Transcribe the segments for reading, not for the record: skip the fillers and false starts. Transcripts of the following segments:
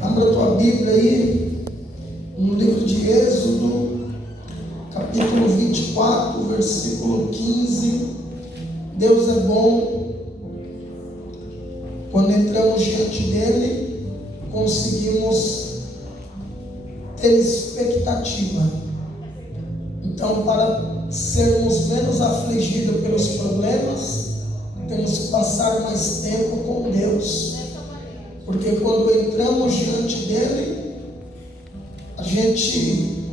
Abra a tua Bíblia aí, no livro de Êxodo, capítulo 24, versículo 15. Deus é bom. Quando entramos diante dele, conseguimos ter expectativa. Então, para sermos menos afligidos pelos problemas, temos que passar mais tempo com Deus. Porque quando entramos diante dele, a gente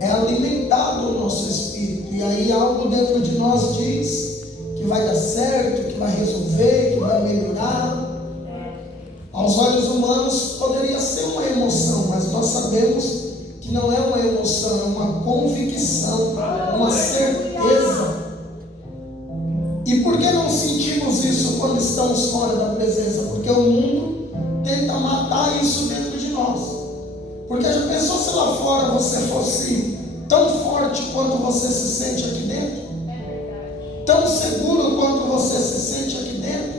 é alimentado o nosso espírito. E aí algo dentro de nós diz que vai dar certo, que vai resolver, que vai melhorar. Aos olhos humanos poderia ser uma emoção, mas nós sabemos que não é uma emoção, é uma convicção, uma certeza. E por que não sentimos isso quando estamos fora da presença? Porque o mundo tenta matar isso dentro de nós. Porque já pensou se lá fora você fosse tão forte quanto você se sente aqui dentro? Tão seguro quanto você se sente aqui dentro?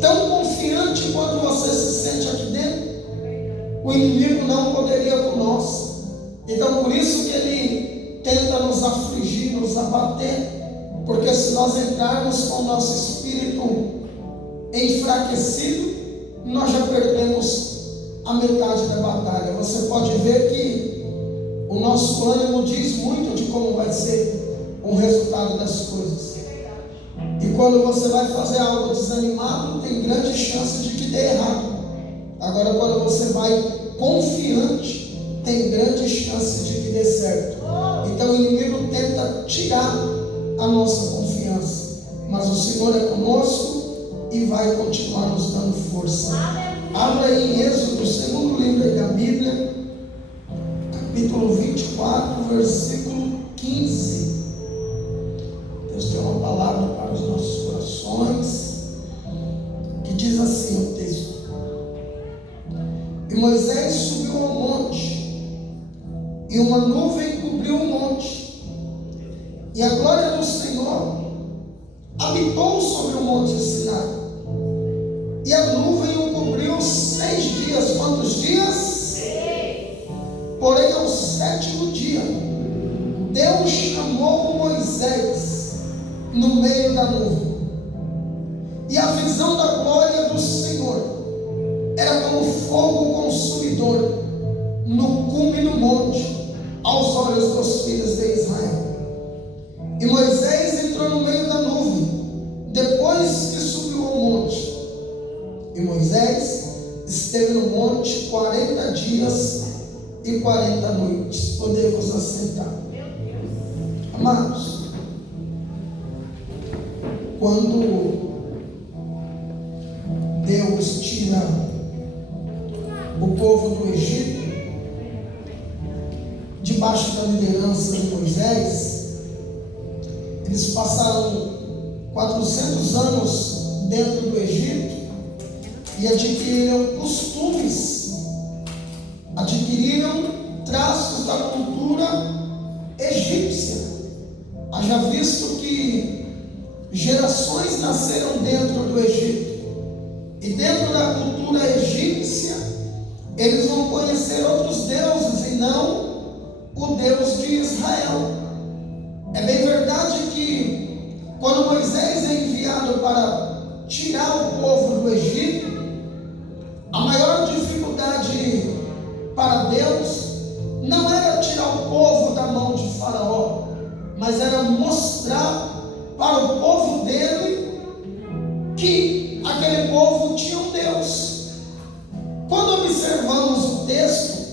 Tão confiante quanto você se sente aqui dentro? O inimigo não poderia com nós. Então por isso que ele tenta nos afligir, nos abater. Porque se nós entrarmos com o nosso espírito enfraquecido, nós já perdemos a metade da batalha. Você pode ver que o nosso ânimo diz muito de como vai ser o resultado das coisas. E quando você vai fazer algo desanimado, tem grande chance de que dê errado. Agora, quando você vai confiante, tem grande chance de que dê certo. Então o inimigo tenta tirar a nossa confiança, mas o Senhor é conosco e vai continuar nos dando força. Abra aí em Êxodo, o segundo livro da Bíblia, capítulo 24, versículo 15. Deus tem uma palavra para os nossos corações, que diz assim o texto: E Moisés subiu ao monte, e uma nuvem cobriu o monte, e a glória do Senhor habitou sobre o monte Sinai. E a nuvem o cobriu 6 dias. Quantos dias? Porém, ao 7º dia, Deus chamou Moisés no meio da nuvem. E a visão da glória do Senhor era como fogo consumidor no cume do monte, aos olhos dos filhos de Israel. E Moisés entrou no meio da nuvem, depois que subiu ao monte. E Moisés esteve no monte 40 dias e 40 noites. Podemos assentar. Amados, quando Deus tira o povo do Egito, debaixo da liderança de Moisés, eles passaram 400 anos dentro do Egito e adquiriram costumes, adquiriram traços da cultura egípcia. Haja visto que gerações nasceram dentro do Egito, e dentro da cultura egípcia eles vão conhecer outros deuses e não o Deus de Israel. É bem verdade que quando Moisés é enviado para tirar o povo do Egito, a maior dificuldade para Deus não era tirar o povo da mão de Faraó, mas era mostrar para o povo dele que aquele povo tinha um Deus. Quando observamos o texto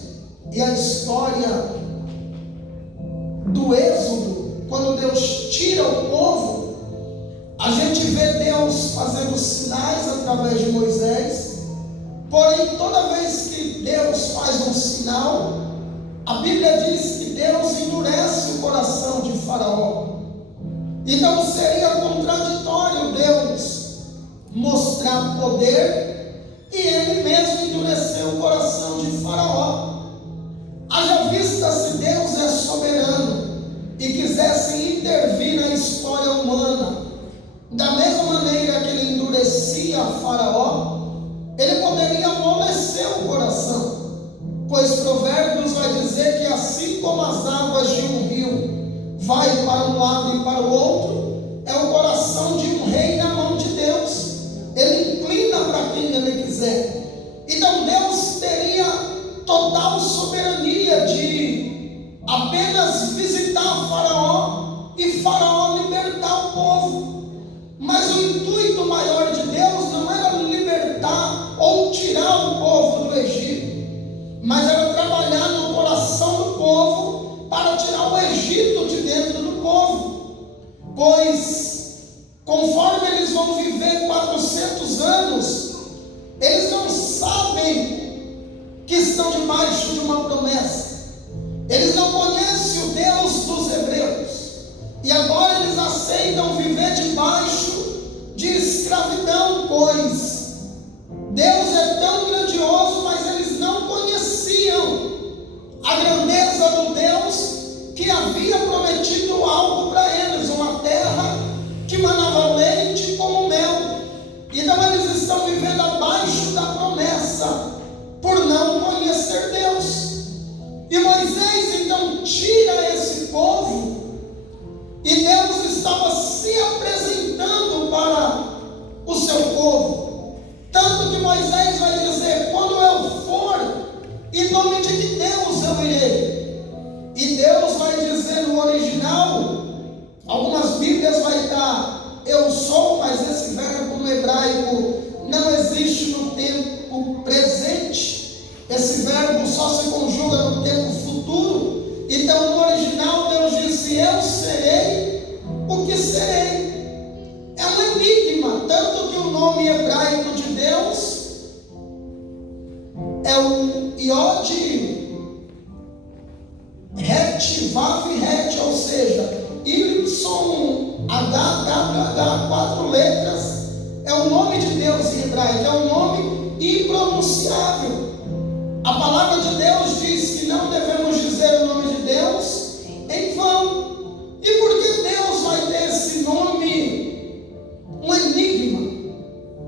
e a história do Êxodo, quando Deus tira o povo, a gente vê Deus fazendo sinais através de Moisés. Porém, toda vez que Deus faz um sinal, a Bíblia diz que Deus endurece o coração de Faraó. Então seria contraditório Deus mostrar poder e ele mesmo endurecer o coração de Faraó. Haja vista se Deus é soberano e quisesse intervir na história humana, da mesma maneira que ele endurecia Faraó, ele poderia amolecer o coração, pois Provérbios vai dizer que assim como as águas de um rio vai para um lado e para o outro, é o coração de um rei na mão de Deus. Ele inclina para quem ele quiser. Então Deus teria total soberania de apenas visitar Faraó e Faraó libertar o povo. Mas o intuito maior de Deus não era libertar ou tirar o povo do Egito, mas era trabalhar no coração do povo para tirar o Egito de dentro do povo. Pois, conforme eles vão viver 400 anos, eles não sabem que estão debaixo de uma promessa. Eles não conhecem o Deus dos hebreus. E agora eles aceitam viver debaixo de escravidão, pois Deus é tão grandioso, mas eles não conheciam a grandeza do Deus que havia prometido algo para eles, uma terra que manava leite como mel. Então eles estão vivendo abaixo da promessa, por não conhecer Deus. E Moisés então tira esse povo, e Deus estava se apresentando para o seu povo. Tanto que Moisés vai dizer: quando eu for, em nome de que Deus eu irei. E Deus vai dizer no original, algumas Bíblias vai estar eu sou, mas esse verbo no hebraico não existe no tempo presente. Esse verbo só se conjuga no tempo futuro. Então no original Deus disse: eu serei o que serei. É um enigma, tanto que o nome hebraico de Deus é o Yod Het Vav Het, ou seja, YHWH, 4 letras, é o nome de Deus em hebraico, é um nome impronunciável. A palavra de Deus diz que não devemos dizer o nome de Deus em vão. E por que Deus vai ter esse nome, um enigma,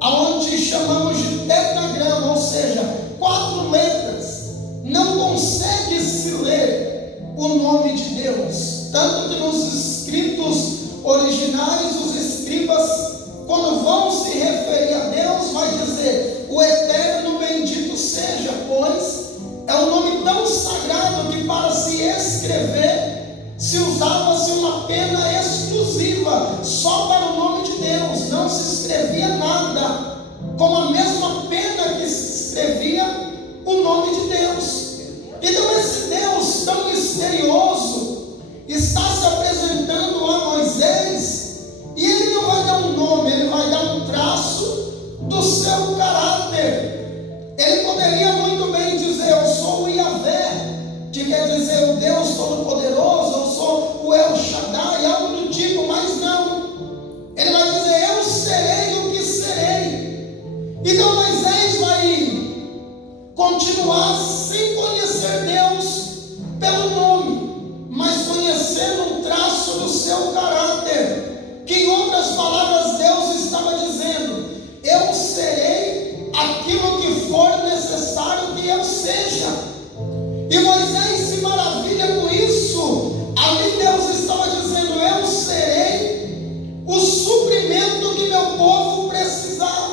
aonde chamamos de tetragrama, ou seja, 4 letras, não consegue se ler o nome de Deus? Tanto que nos escritos originais, os escribas, quando vão se referir a Deus, vai dizer: o eterno bendito seja, pois é um nome tão sagrado que para se escrever se usava-se uma pena exclusiva só para o nome de Deus, não se escrevia nada com a mesma pena que se escrevia o nome de Deus. Então esse Deus tão misterioso está se apresentando a Moisés, e ele não vai dar um nome, ele vai dar um traço do seu caráter. Ele poderia muito bem dizer: eu sou o Yahvé, que quer dizer o Deus Todo-Poderoso, eu sou o El Shaddai, algo do tipo, mas não. Ele vai dizer: eu serei o que serei. Então Moisés vai continuar sem conhecer Deus pelo nome, mas conhecendo um traço do seu caráter, que em outras palavras Deus estava dizendo: eu serei aquilo que for necessário que eu seja. E Moisés se maravilha com isso. Ali Deus estava dizendo: eu serei o suprimento que meu povo precisar.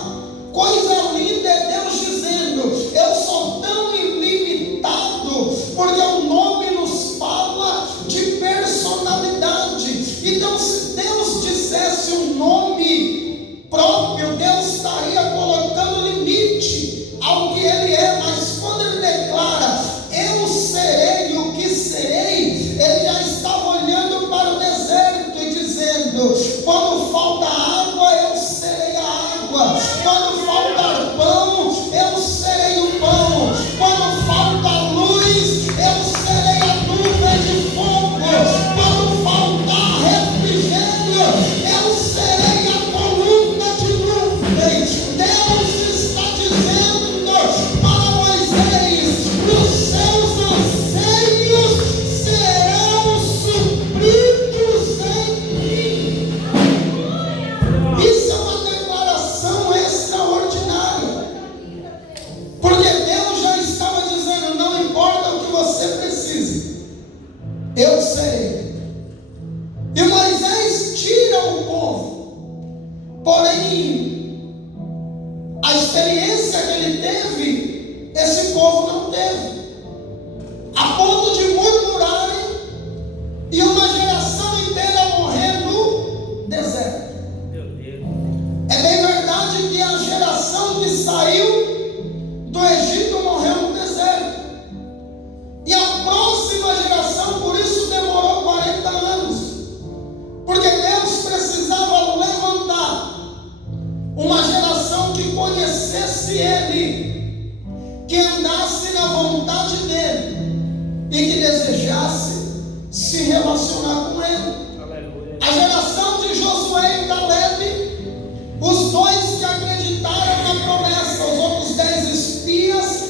Coisa linda é Deus dizendo: eu sou tão ilimitado, porque o nome nos fala de personalidade. Então se Deus dissesse um nome próprio, Deus estaria colocando limite ao que Ele é. Mas quando Ele declara: eu serei o que serei, Ele já estava olhando para o deserto e dizendo: quando falta água, eu serei a água. Quando faltar pão, eu serei o pão. Quando experiência que ele teve, esse povo não teve. A ponto de murmurarem e uma geração inteira morrer no deserto. É bem verdade que a geração que saiu do Egito morreu no deserto. E a próxima geração, por isso demorou 40 anos. Porque Deus precisava levantar uma geração que conhecesse Ele, que andasse na vontade dEle e que desejasse se relacionar com Ele. A geração de Josué e Caleb, os dois que acreditaram na promessa, os outros 10 espias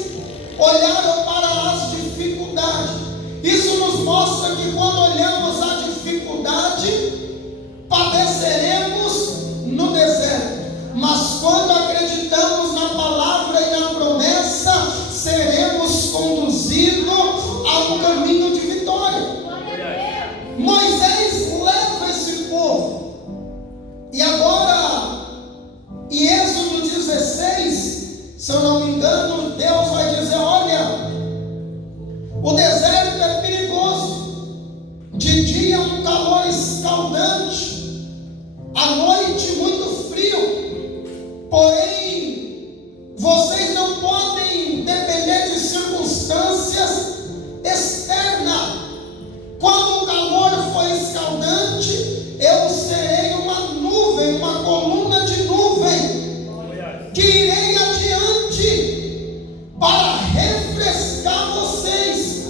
olharam para as dificuldades. Isso nos mostra que quando olhamos a dificuldade, padeceremos no deserto, mas quando acreditamos na palavra e na promessa, seremos conduzidos a um caminho de vitória. Moisés leva esse povo, e agora, em Êxodo 16, se eu não me engano, Deus vai dizer: olha, o deserto é perigoso, de dia um calor escaldante, à noite muito frio, porém vocês não podem depender de circunstâncias externas. Quando o calor for escaldante, eu serei uma nuvem, uma coluna de nuvem, que irei adiante para refrescar vocês,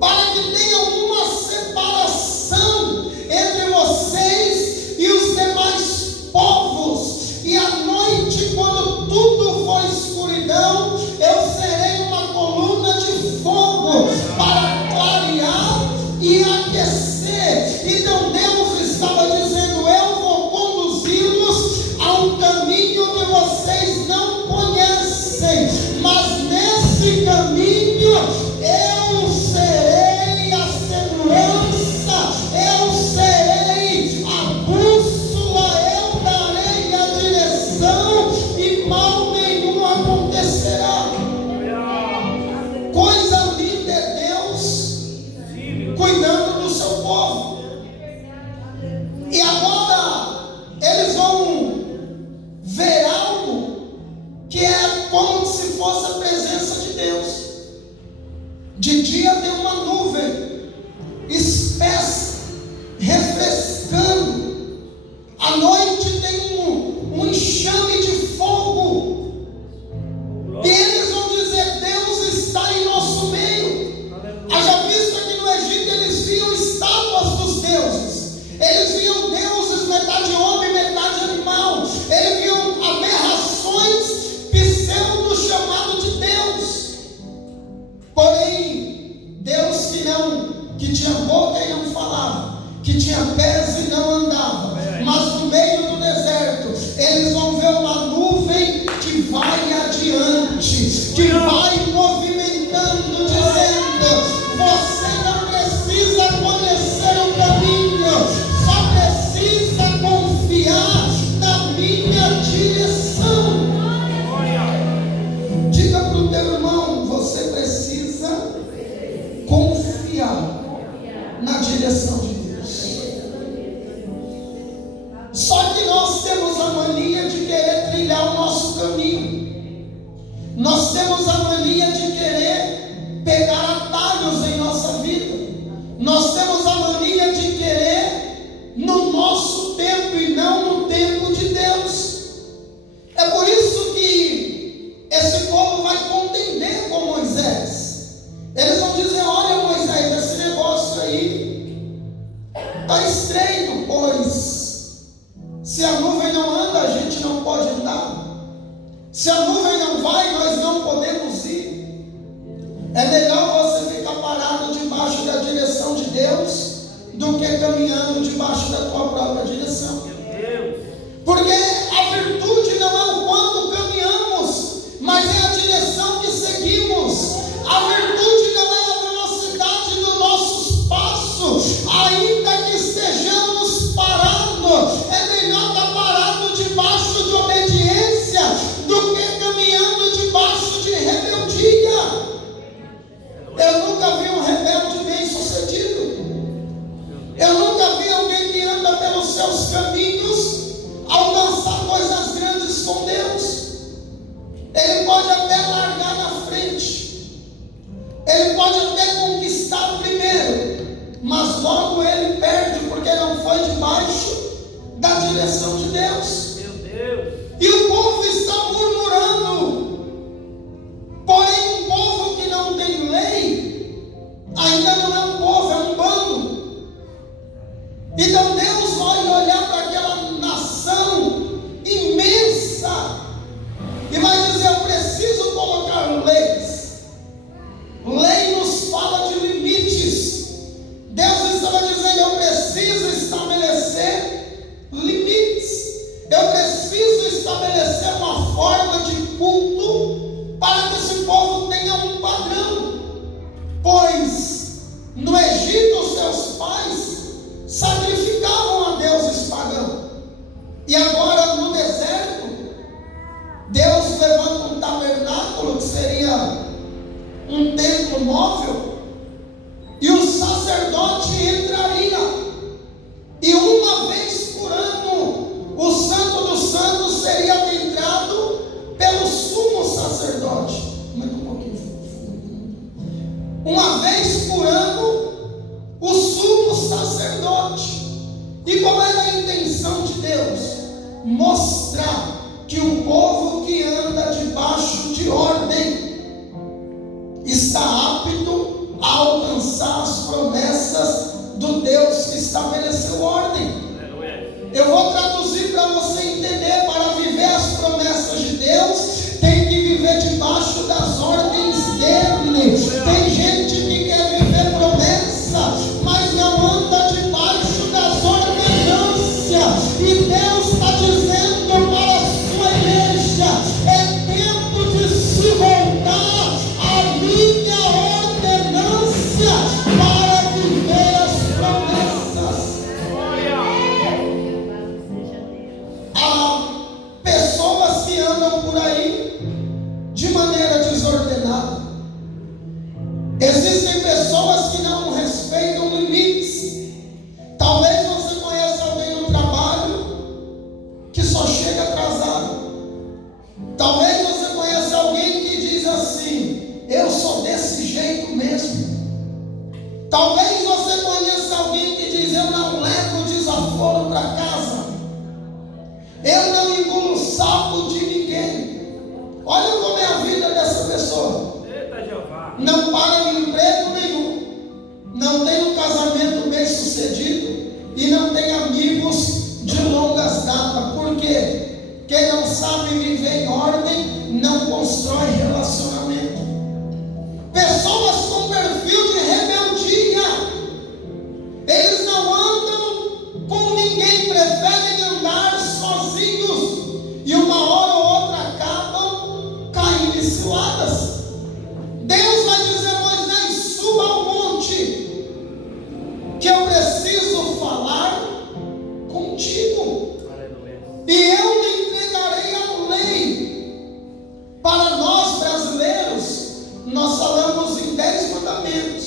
para que tenha uma separação entre vocês e os demais povos. E à noite, quando tudo for escuridão, eu serei uma coluna de fogo para clarear e aquecer. Então Deus estava dizendo: eu vou conduzi-los a um caminho que vocês não conhecem, mas nesse caminho eu serei a segurança, eu serei a bússola, eu darei a direção e mal nenhum acontecerá. Coisa linda é Deus cuidando do seu povo. E agora eles vão ver algo que é como se fosse a presença de Deus. De dia tem uma nuvem espessa, refrescando. À noite tem um enxame de fogo. E eles vão dizer: Deus está em nosso meio. Haja vista que no Egito eles viam estátuas dos deuses. Eles viam deuses metade homem, metade animal. Eles viam aberrações, pseudo chamado de Deus. Porém, Deus que tinha boca e não falava, que tinha pés e não andava, mas no meio do deserto, eles vão ver uma nuvem que vai adiante, que vai movimentando, dizendo: você não precisa conhecer o caminho, só precisa confiar na minha direção. Diga para o teu irmão: você precisa confiar na direção de Deus. Só que nós temos a mania de querer trilhar o nosso caminho. Nós temos a mania de querer pegar atalhos em nossa vida. Nós temos a mania de querer no nosso tempo e não no tempo de Deus. É por isso que esse povo vai contender com Moisés. Eles vão dizer: olha, Moisés, esse negócio aí está estreito, pois se a nuvem não anda, a gente não pode andar. Se a nuvem não vai, nós não podemos ir. É melhor você ficar parado debaixo da direção de Deus do que caminhando debaixo da tua própria direção. Porque a virtude não é o quanto caminhamos, mas é a direção que seguimos. A virtude não é a velocidade dos nossos passos, ainda que estejamos parados. É melhor estar parado debaixo de obediência do que caminhar pode até conquistar primeiro, mas logo ele perde, porque não foi debaixo da direção de Deus. Meu Deus. E o povo está murmurando. Porém, um povo que não tem lei ainda não é um povo, é um bando. Então Deus vai olhar para aquela nação imensa e vai dizer: eu preciso colocar leis. Lei nos fala de limites. Deus estava dizendo: eu preciso estabelecer limites. Eu preciso estabelecer uma forma de culto para que esse povo tenha um padrão. Pois no Egito seus pais sacrificavam a deuses pagãos. E agora no deserto, Deus levanta um tabernáculo, que seria um templo móvel, e o sacerdote entraria. E uma vez por ano, o Santo dos Santos seria adentrado pelo sumo sacerdote. Uma vez por ano, o sumo sacerdote. E qual era a intenção de Deus? Mostrar que o povo que anda debaixo de ordem está apto a alcançar as promessas do Deus que estabeleceu ordem. Eu vou traduzir para você entender. Para viver as promessas de Deus, tem que viver debaixo das ordens dele. Tem gente que quer viver promessa, mas não anda debaixo das ordenâncias. E Deus está dizendo para a sua igreja: é tempo de se voltar à minha ordenância para viver as promessas. Há pessoas que andam por aí de maneira desordenada. Existem pessoas que não respeitam limites. Talvez você conheça alguém no trabalho que só chega atrasado. Talvez você conheça alguém que diz assim: eu sou desse jeito mesmo. Talvez você conheça alguém que diz: eu não levo desaforo para casa. Eu não engulo sapo de ninguém. Olha como é a vida dessa pessoa. Eita, Jeová. Não para em emprego nenhum, não tem um casamento bem sucedido e não tem amigos de longas datas. Por quê? Quem não sabe viver em ordem não constrói relacionamento. Pessoas com perfil de rebeldia, eles não andam com ninguém, preferem andar sozinhos, e uma hora ou outra acabam caindo em ciladas. Deus vai dizer: Moisés, suba ao monte, que eu preciso falar contigo. E eu lhe entregarei a lei. Para nós brasileiros, nós falamos em 10 mandamentos,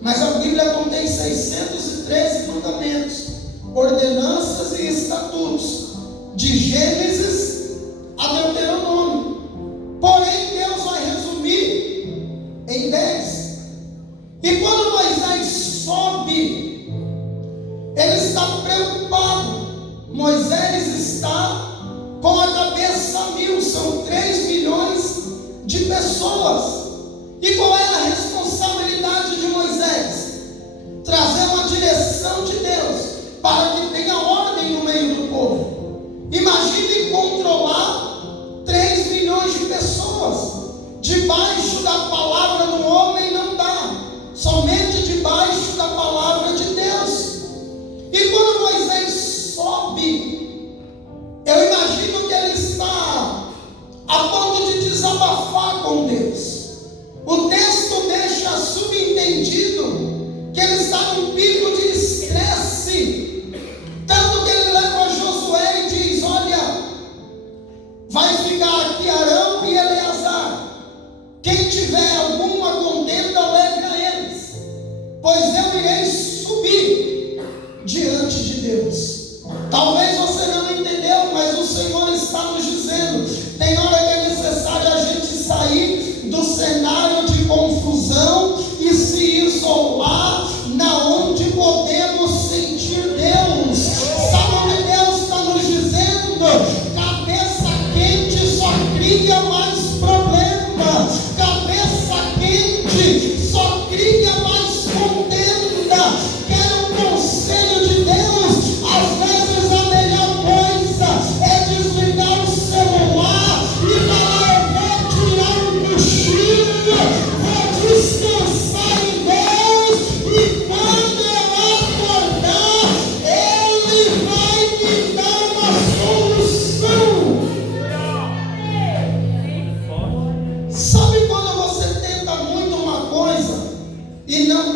mas a Bíblia contém 613 mandamentos, ordenanças e estatutos, de Gênesis a Deuteronômio. Porém, Deus vai resumir em 10. E quando Moisés sobe, ele está preocupado. Moisés está com a cabeça a mil. São 3 milhões de pessoas. E qual é a responsabilidade de Moisés? Trazer uma direção de Deus para que tenha ordem no meio do povo. Imagine controlar 3 milhões de pessoas. Debaixo da palavra do homem não dá, somente debaixo da palavra de Deus. E quando Moisés sobe, eu imagino que ele está a ponto de desabafar com Deus. O texto deixa subentendido que ele está num pico de estresse, tanto que ele leva a Josué e diz: olha, vai ficar aqui Arão e Eleazar. Quem tiver alguma contenda, leve a eles, pois eu irei subir diante de Deus. Talvez você não entendeu, mas o Senhor está nos dizendo: tem hora que é necessário a gente sair do cenário de confusão e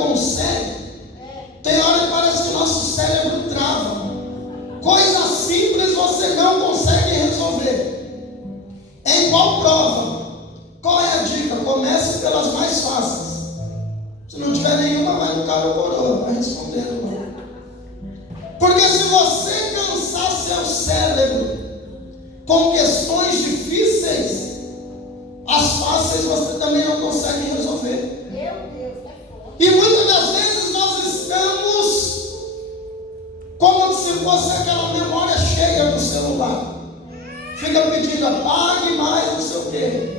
consegue. Tem hora que parece que o nosso cérebro trava. Coisa simples você não consegue resolver. Em qual prova? Qual é a dica? Comece pelas mais fáceis. Se não tiver nenhuma, vai no cara ou coroa, vai respondendo. Porque se você cansar seu cérebro com questões difíceis, as fáceis você também não consegue resolver. Meu Deus, é forte. E muitas das vezes nós estamos como se fosse aquela memória cheia do celular. Fica pedindo apague mais, não sei o quê.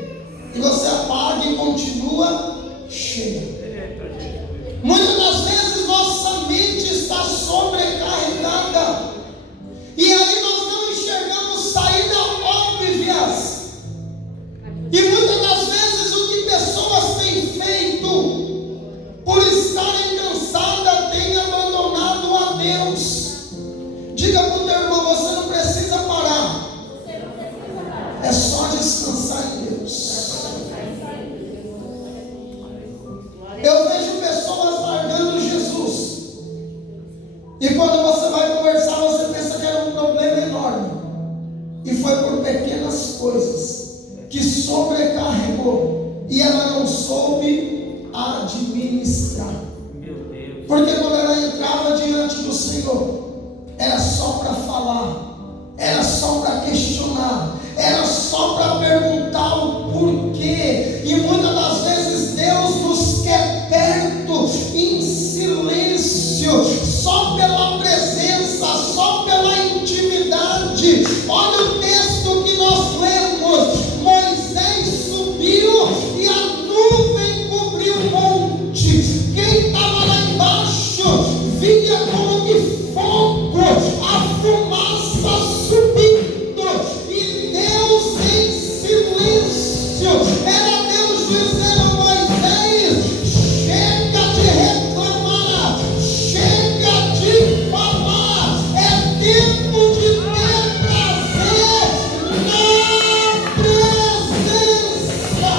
E você apaga e continua cheio. Muitas das vezes nossa mente está sobrecarregada. E aí nós não enxergamos saídas óbvias. E muitas das vezes o que pessoas têm feito, por estarem cansadas, têm abandonado a Deus. Diga para o teu irmão, você não precisa parar. É só descansar em Deus. Eu vejo pessoas largando Jesus. E quando você vai conversar, você pensa que era um problema enorme. E foi por pequenas coisas que sobrecarregou. E ela não soube administrar. Porque quando ela entrava diante do Senhor, era só para falar, era só para questionar, era só para perguntar o porquê. E muitas das vezes Deus nos quer perto, em silêncio, só pela presença, só pela intimidade. Olha o texto que nós lemos: Moisés subiu e a nuvem cobriu o monte. Quem estava lá embaixo via como que fogo, a fumaça subindo, e Deus em silêncio. Era Deus dizendo: Moisés, chega de reclamar, chega de falar, é tempo de ter prazer na presença.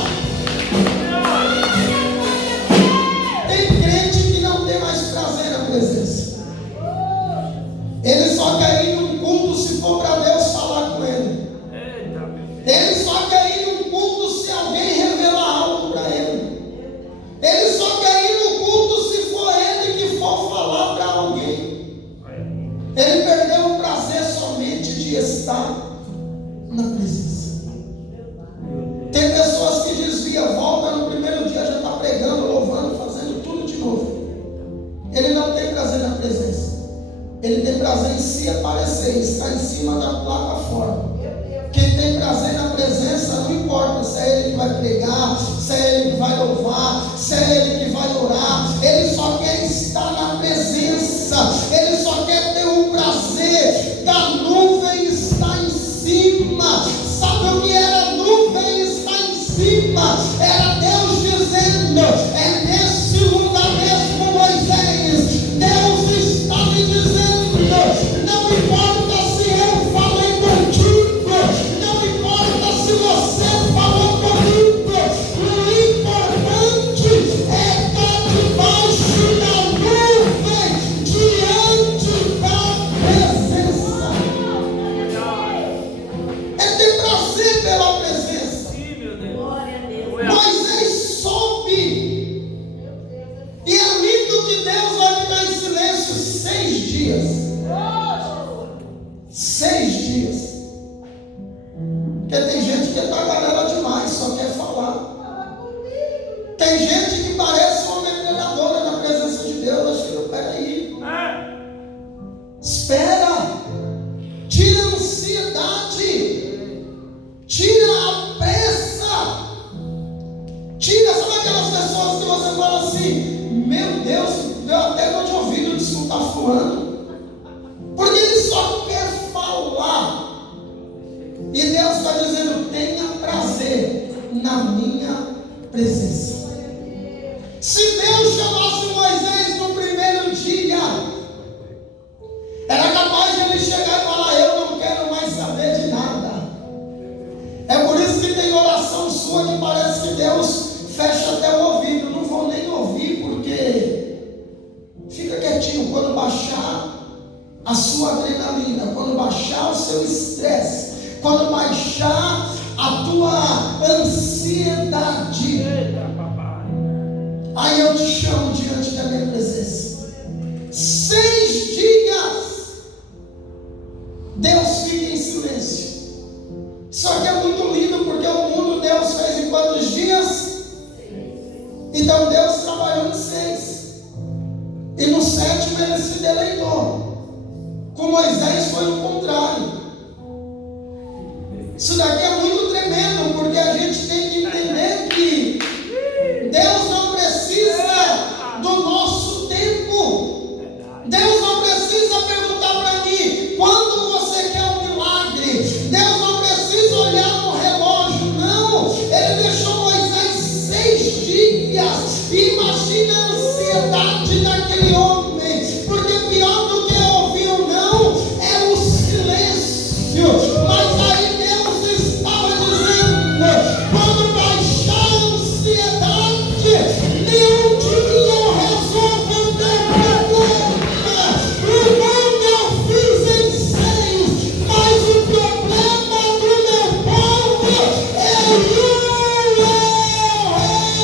Tem crente que não tem mais prazer na presença. Ele só quer ir num culto se for para Deus falar com ele. Ele só quer ir num culto se alguém revelar algo para ele. Ele só quer ir no culto se for ele que for falar para alguém. Ele perdeu o prazer somente de estar na presença. Tem pessoas que desviam, volta no primeiro dia, já está pregando, louvando, fazendo tudo de novo. Ele não tem prazer na presença. Ele tem prazer em se aparecer, estar em cima da plataforma. Quem tem prazer na presença, não importa se é ele que vai pregar, se é ele que vai louvar, se é ele que vai orar. Ele só quer estar na presença. Ele só quer ter o prazer da nuvem estar em cima. Sabe o que era a nuvem estar em cima? Era Deus dizendo: é nesse lugar mesmo, Moisés. Deus está me dizendo: não importa se eu falei contigo, não importa se você falou comigo, o importante é estar debaixo da nuvem, diante da presença. É ter prazer pela presença. Moisés soube. E é lindo que Deus vai ficar em silêncio 6 dias. 6 dias. Porque tem gente que é tagarela demais, só quer falar. Tem gente que parece uma metralhadora na presença de Deus. Acho que, peraí, espera, tira a ansiedade, tira a pressa, tira, sabe aquelas pessoas que você fala assim: meu Deus, deu até dor de ouvido de escutar fulano. Porque ele só quer falar. E Deus está dizendo: tenha prazer na minha presença. Se Deus chamasse Moisés no primeiro dia, era capaz de ele chegar e falar: eu não quero mais saber de nada. É por isso que tem oração sua que parece que Deus fecha até o ouvido. Não vou nem ouvir, porque Aí eu te chamo diante da minha presença. 6 dias Deus fica em silêncio. Isso aqui é muito lindo, porque o mundo Deus fez em quantos dias? Então Deus trabalhou em 6. E no 7º ele se deleitou. Com Moisés foi o contrário. Isso daqui é muito tremendo, porque a gente tem que entender que Deus não precisa do nosso tempo. Deus não precisa perguntar para mim quando você quer um milagre. Deus não precisa olhar no relógio, não. Ele deixou Moisés 6 dias. Imagina a ansiedade daquele homem, porque pior do que ouvir ou não é o silêncio. Mas aí Deus estava dizendo: quando baixar a ansiedade, nenhum dia eu resolvo o teu problema. O mundo eu fiz em 6, mas o problema do meu povo eu resolvo.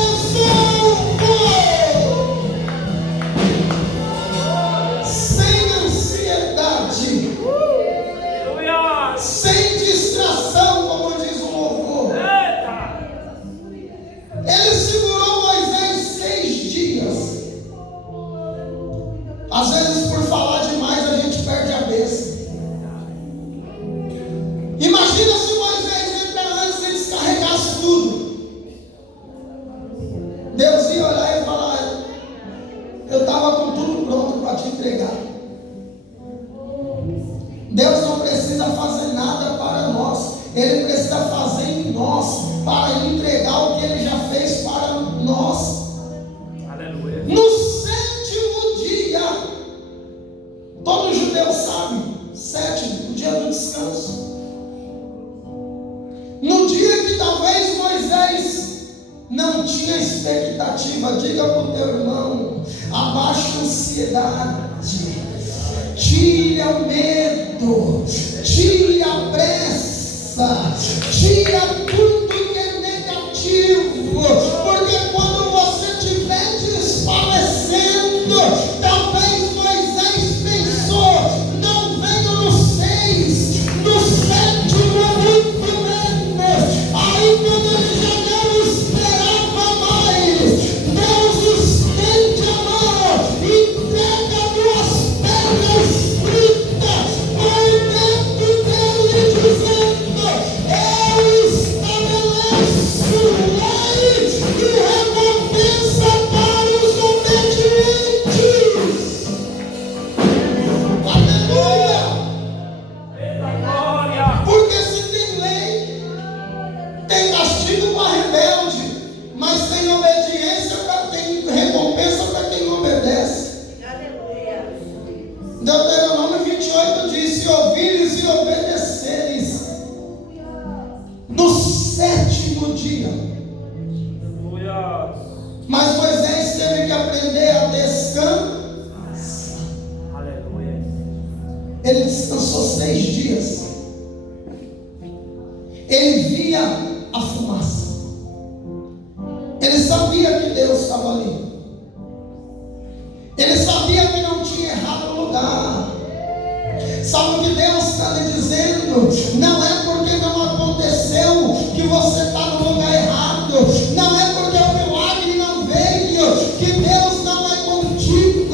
Sem ansiedade, sem distração, como diz o louvor. Ele segurou Moisés 6 dias. Às vezes, por falar demais, a gente perde a bênção. Imagina se Moisés entra antes e descarregasse tudo. Deus ia olhar e falar: eu estava com tudo pronto para te entregar. Deus não precisa fazer nada para nós. Ele precisa fazer em nós para entregar o que Ele já fez para nós. Aleluia. No 7º dia, todo judeu sabe, 7º, o dia do descanso. No dia que talvez Moisés não tinha expectativa, diga para o teu irmão: abaixa a ansiedade, tira o medo, tira a pressa, tira tudo que é negativo, porque quando você estiver desfalecendo, talvez Moisés pensou: não venho no 6, no 7º muito menos. Aí quando ele já não esperava mais, Deus estende a mão, entrega 2 pedras fritas por dentro dele, dizendo: eu estabeleço lei e recompensa para os obedientes. Aleluia! Glória. Porque se tem lei, tem castigo para rebelde, mas tem obediência tem recompensa para quem obedece. Deuteronômio 28 diz: se ouvires e obedeceres, no 7º dia. Aleluia. Mas Moisés teve que aprender a descansar. Aleluia. Ele descansou 6 dias. Ele via a fumaça. Ele sabia que Deus estava ali. Ele sabia que não tinha errado o lugar. Sabe o que Deus está lhe dizendo? Não é porque não aconteceu que você está no lugar errado. Não é porque o milagre não veio que Deus não é contigo.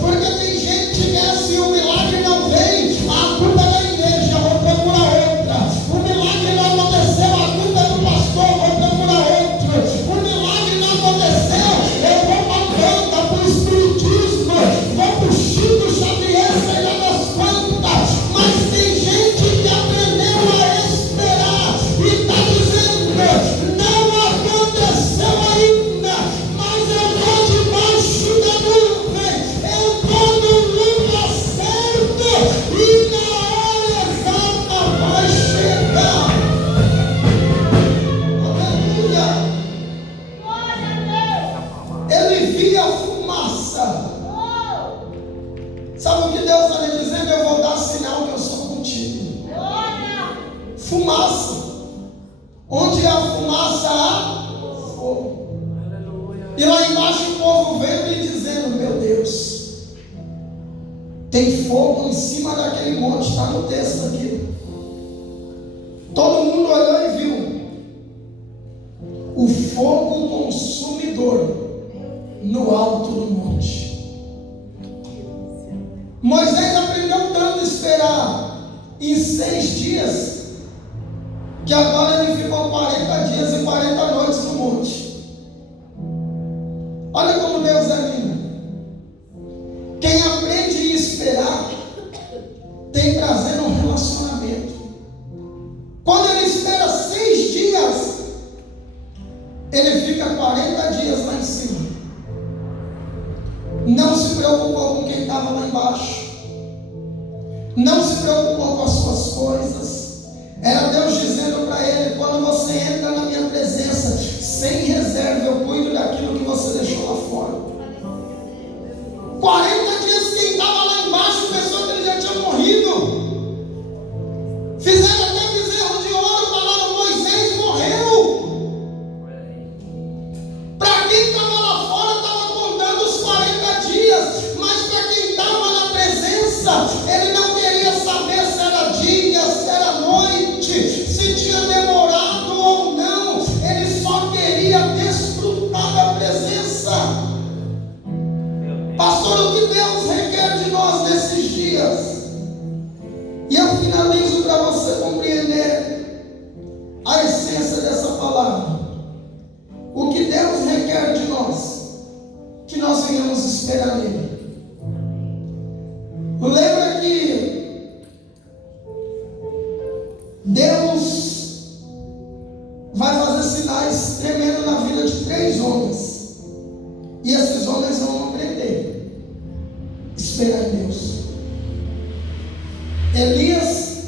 Porque tem gente que se o milagre não veio, a culpa é da igreja, vou procurar outra. O milagre não aconteceu, a culpa é do pastor, vou procurar outro. O milagre não aconteceu, eu vou Tem fogo em cima daquele monte, está no texto aqui. Todo mundo olhou e viu o fogo consumidor no alto do monte. Moisés aprendeu tanto a esperar em 6 dias, que agora ele ficou 40 dias e 40 noites no monte. Olha como Deus é lindo. Quem aprende a esperar tem prazer no relacionamento. Quando ele espera 6 dias, ele fica 40 dias lá em cima. Não se preocupou com quem estava lá embaixo. Não se preocupou com as suas coisas. Era Deus dizendo para ele: quando você entra na minha presença, sem reserva, eu cuido daquilo que você deixou lá fora. 40 dias quem estava lá embaixo pensou que ele já tinha morrido. Fizeram até bezerro de ouro, falaram: Moisés morreu. Para quem estava lá fora, estava contando os 40 dias, mas para quem estava na presença, ele não queria saber se era dia, se era noite, se tinha demorado ou não. Ele só queria desfrutar da presença. Pastor, o que Deus requer de nós nesses dias? E eu finalizo para você compreender a essência dessa palavra. O que Deus requer de nós? Que nós venhamos esperar nele. Lembra que Deus vai fazer sinais tremendos na vida de 3 homens. E esses homens vão aprender a esperar em Deus. Elias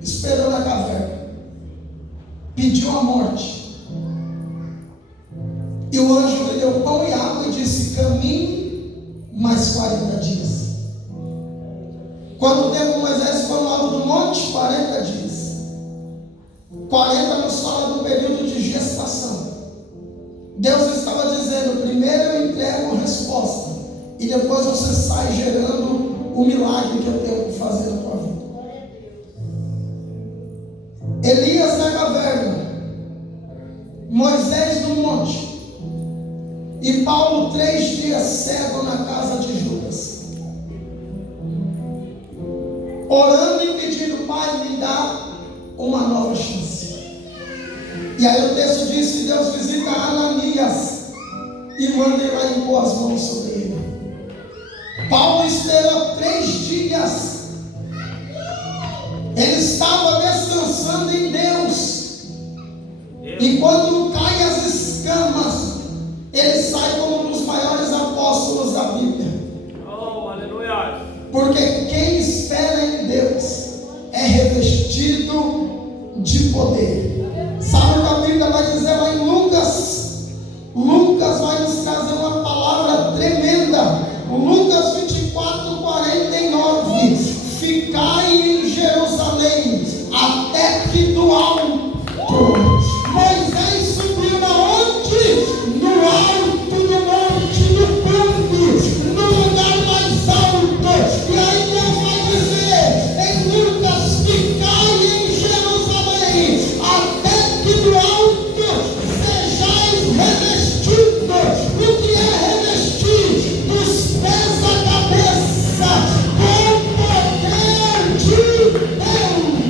esperou na caverna, pediu a morte, e o anjo lhe deu pão e água e disse: caminhe mais 40 dias. Quanto tempo Moisés ficou no alto do monte? 40 dias. 40 nos fala do período de gestação. Deus estava dizendo: primeiro eu entrego a resposta, e depois você sai gerando o milagre que eu tenho que fazer na tua vida. Elias na caverna, Moisés no monte, e Paulo 3 dias cego na casa de Judas, orando e pedindo: Pai, me dá uma nova chance. E aí o texto diz que Deus visita Ananias e manda ele lá impor as mãos sobre ele. Paulo esperou 3 dias. Ele estava descansando em Deus. E quando caem as escamas, ele sai como um dos maiores apóstolos da Bíblia. Oh, aleluia! Porque quem espera em Deus é revestido de poder. Sabe o que a Bíblia vai dizer lá em Lucas? Lucas vai nos trazer uma palavra tremenda. Lucas 24:49. Ficai em Jerusalém até que do alto. Moisés subiu aonde? No alto do monte do cume, no lugar mais alto. E aí Deus vai dizer em Lucas: ficai em Jerusalém até que do alto sejais revestidos. O que é revestir? Dos pés à cabeça, com poder de Deus.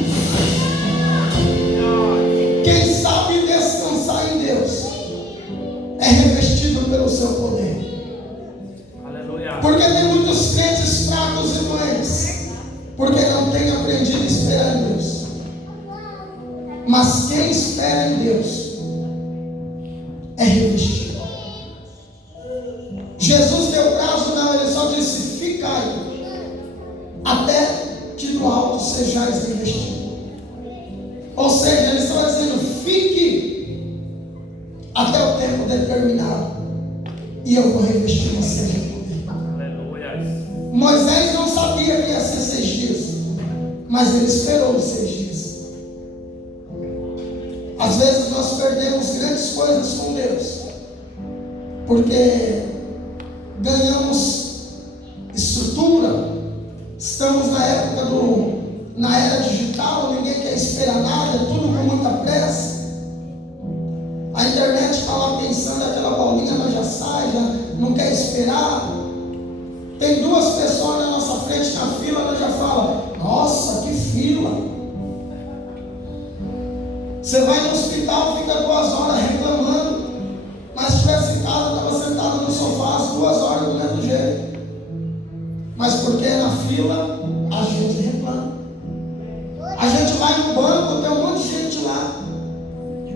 Quem sabe descansar em Deus é revestido pelo seu poder. Aleluia! Porque tem muitos crentes fracos e doentes, porque não têm aprendido a esperar em Deus. Mas quem espera em Deus é revestido. Jesus deu prazo? Não, ele só disse: ficai até que do alto sejais revestidos. Ou seja, ele estava dizendo: fique até o tempo determinado, e eu vou revestir você de poder. Aleluia! Moisés não sabia que ia ser 6 dias, mas ele esperou os 6 dias. Às vezes nós perdemos grandes coisas com Deus, porque ganhamos estrutura, estava pensando aquela bolinha, mas já sai, já não quer esperar. Tem duas pessoas na nossa frente na fila, ela já fala: nossa, que fila. Você vai no hospital, fica 2 horas reclamando, mas se estivesse em casa, estava sentado no sofá às 2 horas do mesmo jeito. Mas porque é na fila, a gente reclama. A gente vai no banco, tem um monte de gente lá.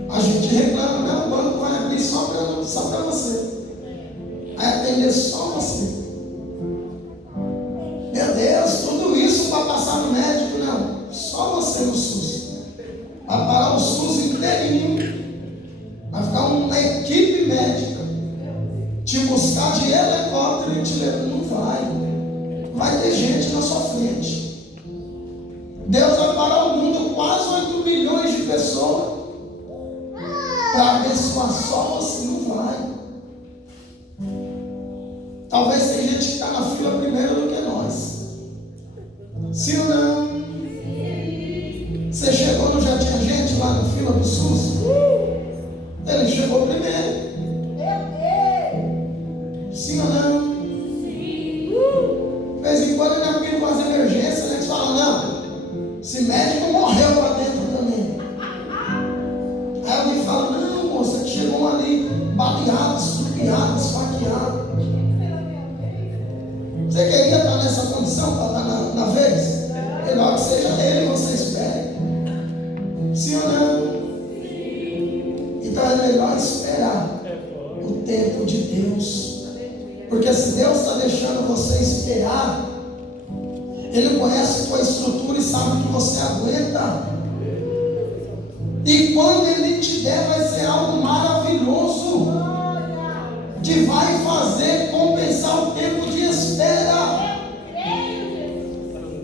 A gente reclama, né? O banco vai abrir só para você. Vai atender só você. Meu Deus, tudo isso para passar no médico? Não, só você no SUS. Vai parar o SUS inteirinho. Vai ficar uma equipe médica te buscar de helicóptero e te levar. Não vai. Vai ter gente na sua frente. Deus vai parar o mundo, quase 8 bilhões de pessoas, para abençoar só você. Não vai. Talvez tem gente que está na fila primeiro do que nós. Sim ou não? Você chegou, não já tinha gente lá na fila do SUS? Ele chegou primeiro. Sim ou não? De vez em quando ele abriu umas emergências, eles falam: não, esse médico morreu lá dentro também. Aí alguém fala: não, moça, que chegou ali baleado, estupiado, esfaqueado. Você queria estar nessa condição para estar na vez? Melhor que seja ele, você espere. Sim ou não? Então é melhor esperar o tempo de Deus. Porque se Deus está deixando você esperar, Ele conhece a tua estrutura e sabe que você aguenta. E quando Ele te der, vai ser algo maravilhoso, que vai fazer compensar o tempo de espera.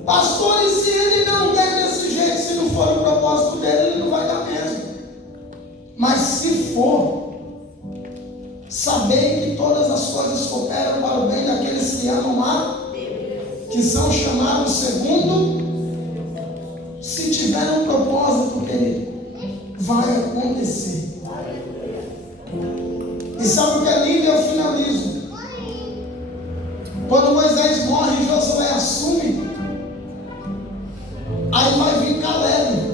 Pastor, e se Ele não der desse jeito, se não for o propósito dele, Ele não vai dar mesmo. Mas se for, sabei que todas as coisas cooperam para o bem daqueles que amam a Deus, que são chamados segundo. Se tiver um propósito, querido, vai acontecer. E sabe o que é lindo? Eu finalizo. Quando Moisés morre e Josué assume, aí vai vir Caleb.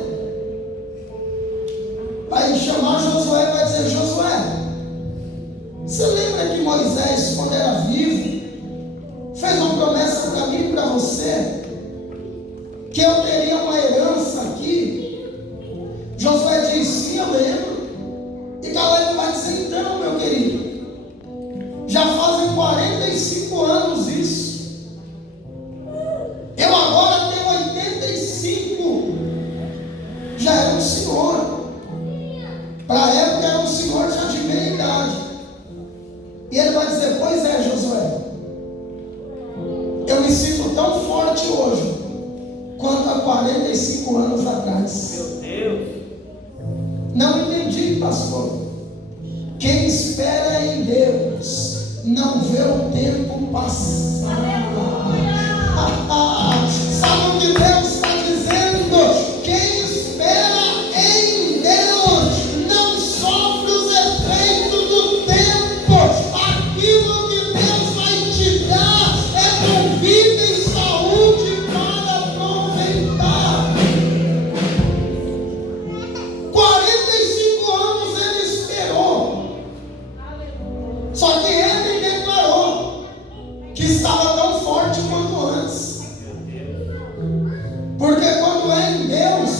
Vai chamar Josué e vai dizer: Josué, você lembra que Moisés, quando era vivo, fez uma promessa para mim e para você, que eu teria uma herança aqui? Josué diz: sim, eu lembro. E Caleb vai dizer: então, meu querido, já fazem 45 anos isso. Eu agora tenho 85. Já era um senhor. Para a época era um senhor já de meia idade. E ele vai dizer: pois é, Josué, eu me sinto tão forte hoje quanto há 45 anos atrás. Meu Deus. Não entendi, pastor. Quem espera em Deus não vê o tempo passar. Sabe o que Deus está dizendo? Quem espera em Deus não sofre os efeitos do tempo. Aquilo que Deus vai te dar é com vida e saúde para aproveitar. 45 anos ele esperou. Só que ele declarou que estava tão forte quanto antes. Porque quando é em Deus,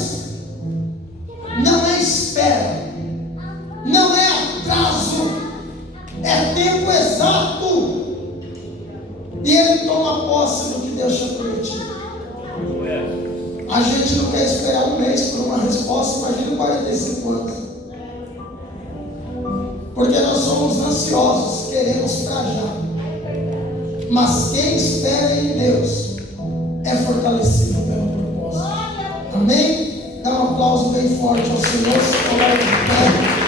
não é espera, não é atraso, é tempo exato. E ele toma posse do que Deus tinha prometido. A gente não quer esperar um mês por uma resposta, imagina 45 anos. Porque nós somos ansiosos, queremos para já. Mas quem espera em Deus é fortalecido pelo propósito. Amém? Dá um aplauso bem forte ao Senhor. Se coloque de pé.